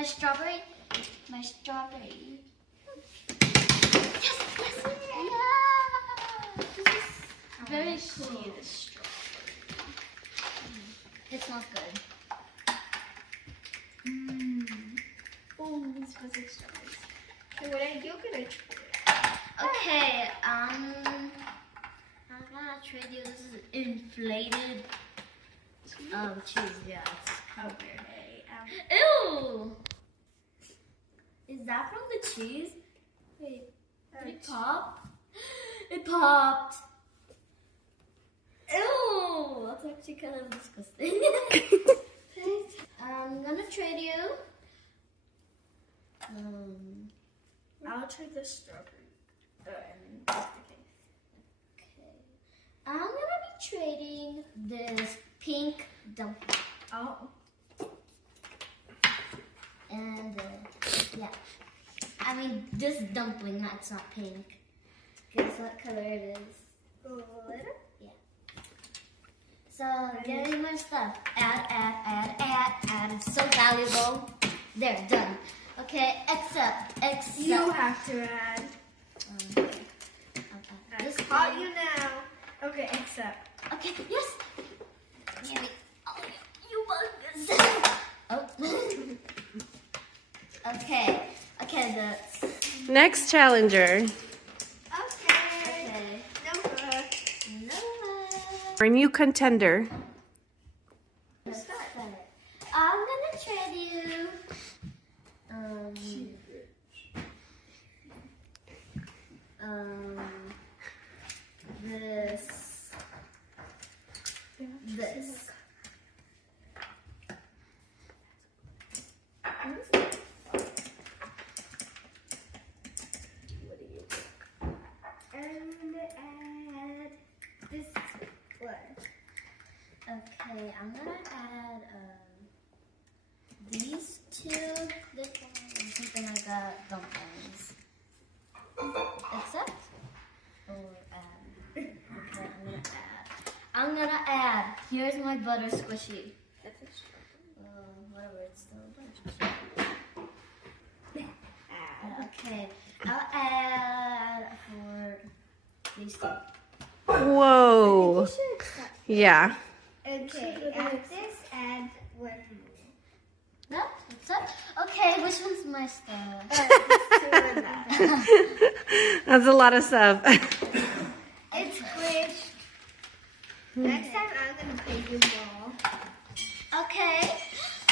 My strawberry. Yes, yes, yeah. This is very cool. It smells good. Oh, this was strawberries. So what are you gonna try? Okay, I'm gonna trade you. This is inflated cheese. Yeah, it's kind of weird. Ew! Is that from the cheese? Wait, did it pop? It popped. Ew! That's actually kind of disgusting. I'm gonna trade you. I'll try the strawberry. Okay. I'm gonna be trading this pink dumpling. Oh. And yeah. I mean this dumpling, it's not pink. Guess what color it is? Blue. Yeah. So get in my stuff. Add. It's so valuable. There, done. Okay, except. You have to add. This Caught you now. Okay, except. Okay, yes. Give me all you buggers. Oh. Okay, the Next challenger. Okay. Nova. no. Our new contender. I'm gonna trade you. This. I'm gonna add this one. Okay, I'm gonna add these two. Something like dumplings. Except or add. Okay, I'm gonna add. Here's my butter squishy. Whatever, it's still butter squishy. Okay, I'll add for these two. Whoa. Yeah. Okay, add this, add one. No, that's it. Okay, which one's my stuff? That's a lot of stuff. It's squished. Next time I'm gonna play you ball. Okay.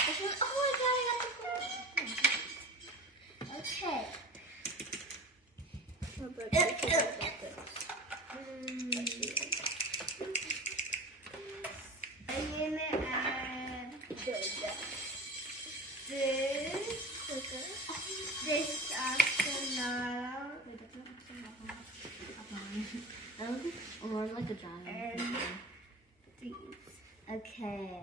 Which one? Oh my god, I got the okay. I'm gonna add this More like a giant. and these. Okay.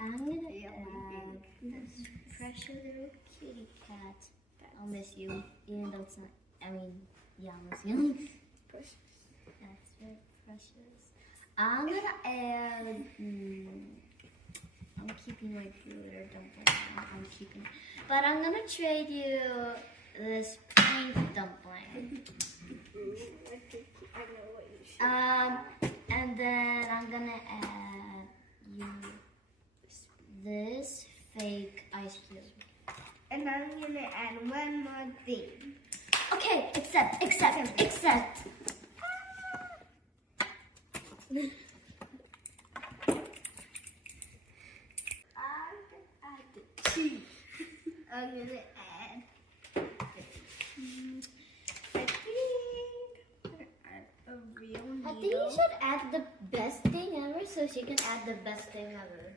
I'm gonna add this precious little kitty cat. I'll miss you, even though it's not. I mean, yeah, I'll miss you. Precious. That's very precious. I'm gonna add. I'm keeping my glitter dumpling. I'm keeping, but I'm gonna trade you this pink dumpling. I know what you should. And then I'm gonna add you this fake ice cube. And I'm gonna add one more thing. Okay, except. I'm gonna add the cheese. I'm gonna add. I think you should add the best thing ever so she can add the best thing ever.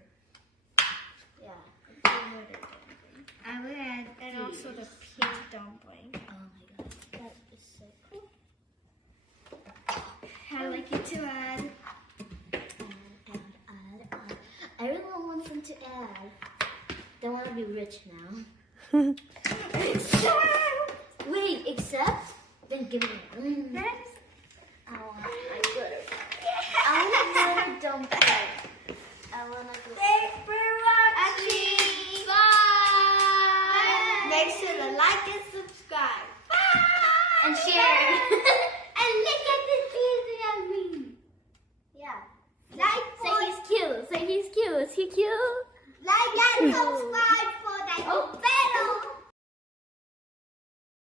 Yeah. I will add and also the pink dumpling. Oh my god, that is so cool. I'd like you to add. Add. I really want them to add. They want to be rich now. Wait, except? Then give me one. I want my glitter. I want a glitter dumpling. I want a glitter. Thanks for watching. Bye. he's cute. Is he cute? Like that, subscribe.